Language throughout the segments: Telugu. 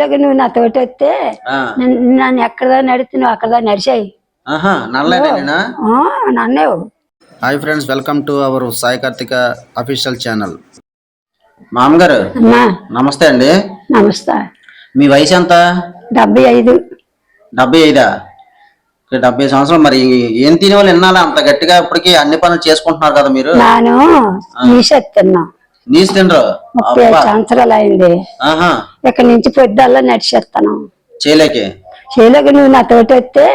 నువ్వు నాతోటి వస్తే నన్ను ఎక్కడ నడిచి నువ్వు అక్కడ నడిచాయి నన్నేవు. Hi friends, welcome to our Sai Karthika official channel. మామగారు నమస్తే అండి. నమస్తే. మీ వయసు ఎంత? 75. 75? 70 సంవత్సరం. మరి ఏం తినేవాళ్ళు వినాలా అంత గట్టిగా? ఇప్పటికీ అన్ని పనులు చేసుకుంటున్నారు కదా మీరు. నేను నీసెత్తున్నా. నీసు తినరు? 35 సంవత్సరాలు అయింది. ఇక్కడ నుంచి పొద్దుల్లా నడిచేస్తాను. చేయలేక నువ్వు నాతోటి వస్తే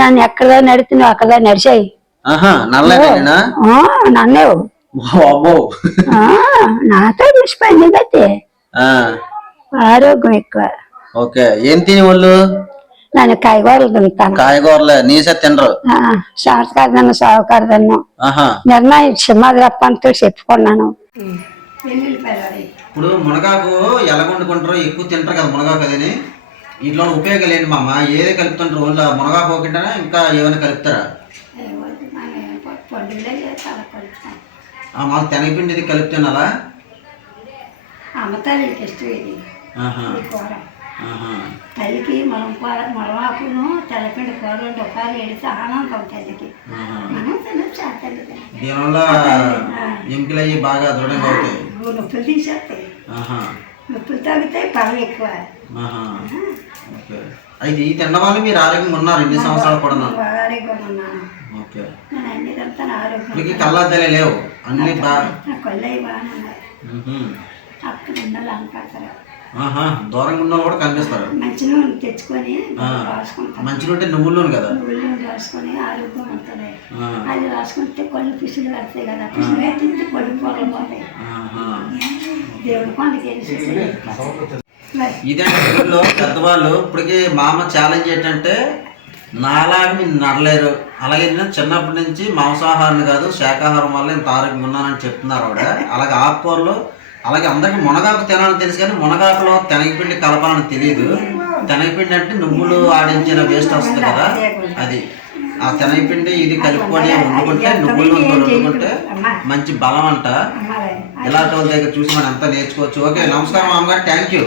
నన్ను ఎక్కడ నడిచి నువ్వు అక్కడ నడిచాయి నన్నేవు. నాతో పని అయితే ఆరోగ్యం ఎక్కువ. ఓకే. ఏం తినేవాళ్ళు? నేను కాయగూరలు తింటాను. కాయగూరలే? నీసే తినరు? సాగుకారదన్ను సాగుకారదన్ను నిర్ణయం సింహాద్రప్పంతో చెప్పుకున్నాను. ఇప్పుడు మునగాకు ఎలా వండుకుంటారో ఎక్కువ తింటారు కదా మునగాకు. అదని ఇంట్లో ఉపయోగాలు ఏంటి మామ? ఏది కలుపుతుంటారు? ఓన్లీ మునగాకు ఒకటేనా ఇంకా ఏమైనా కలుపుతారా? మాకు తెనగపిండి ఇది కలుపుతున్నారా? తల్లికి మొలమాకును తెల్లపిండి కూరలు డొక్కాలు ఎడితే ఆనందం తల్లికి. దీనివల్ల ఎంకిలు అయ్యి బాగా దృఢంగా అవుతాయి. నొప్పులు తీసేస్తాయి. నొప్పులు తాగితే పరం ఎక్కువ. అయితే ఈ తినడం వల్ల మీరు ఆరోగ్యంగా ఉన్నారు ఎన్ని సంవత్సరాలు కూడా? ఆరోగ్యంగా ఉన్నాను. ఓకే. నేను అన్ని తింటాను. ఆరోగ్యం కళ్ళద్దాలే లేవు? అన్ని బాగా కొల్లవి బాగానే ఉన్నాయి. అక్కడ ఉండాలి అనుకుంటారు. దూరంగా ఉన్న కూడా కనిపిస్తారు. మంచి నూనె తెచ్చుకొని రాసుకుంటాను. మంచి నూనె నువ్వుల నూనె కదా? నువ్వుల నూనె రాసుకొని ఆరోగ్యం ఉంటుంది. అది రాసుకుంటే కళ్ళు పిసులు పడతాయి కదా. పిసులు తింటే కళ్ళు పొరలు పోతాయి. దేవుడి కొండకి ఇదంటే ఊళ్ళో పెద్దవాళ్ళు ఇప్పటికీ మా అమ్మ ఛాలెంజ్ ఏంటంటే నాలాగా మీరు నడలేరు. అలాగే నేను చిన్నప్పటి నుంచి మాంసాహారం కాదు శాకాహారం వల్ల ఇంత ఆరోగ్యంగా ఉన్నానని చెప్తున్నారు ఆవిడ. అలాగే ఆకుకూరలు, అలాగే అందరికి మునగాకు తినాలని తెలుసు కానీ మునగాకులో తెనగపిండి కలపాలని తెలియదు. తెనగపిండి అంటే నువ్వులు ఆడించిన వేస్ట్ వస్తుంది కదా, అది ఆ తెనగపిండి ఇది కలుపుకొని వండుకుంటే నువ్వులు వండుకుంటే మంచి బలం అంట. ఇలాంటి వాళ్ళ దగ్గర చూసి మనం ఎంత నేర్చుకోవచ్చు. ఓకే, నమస్కారం అమ్మగారు, థ్యాంక్ యూ.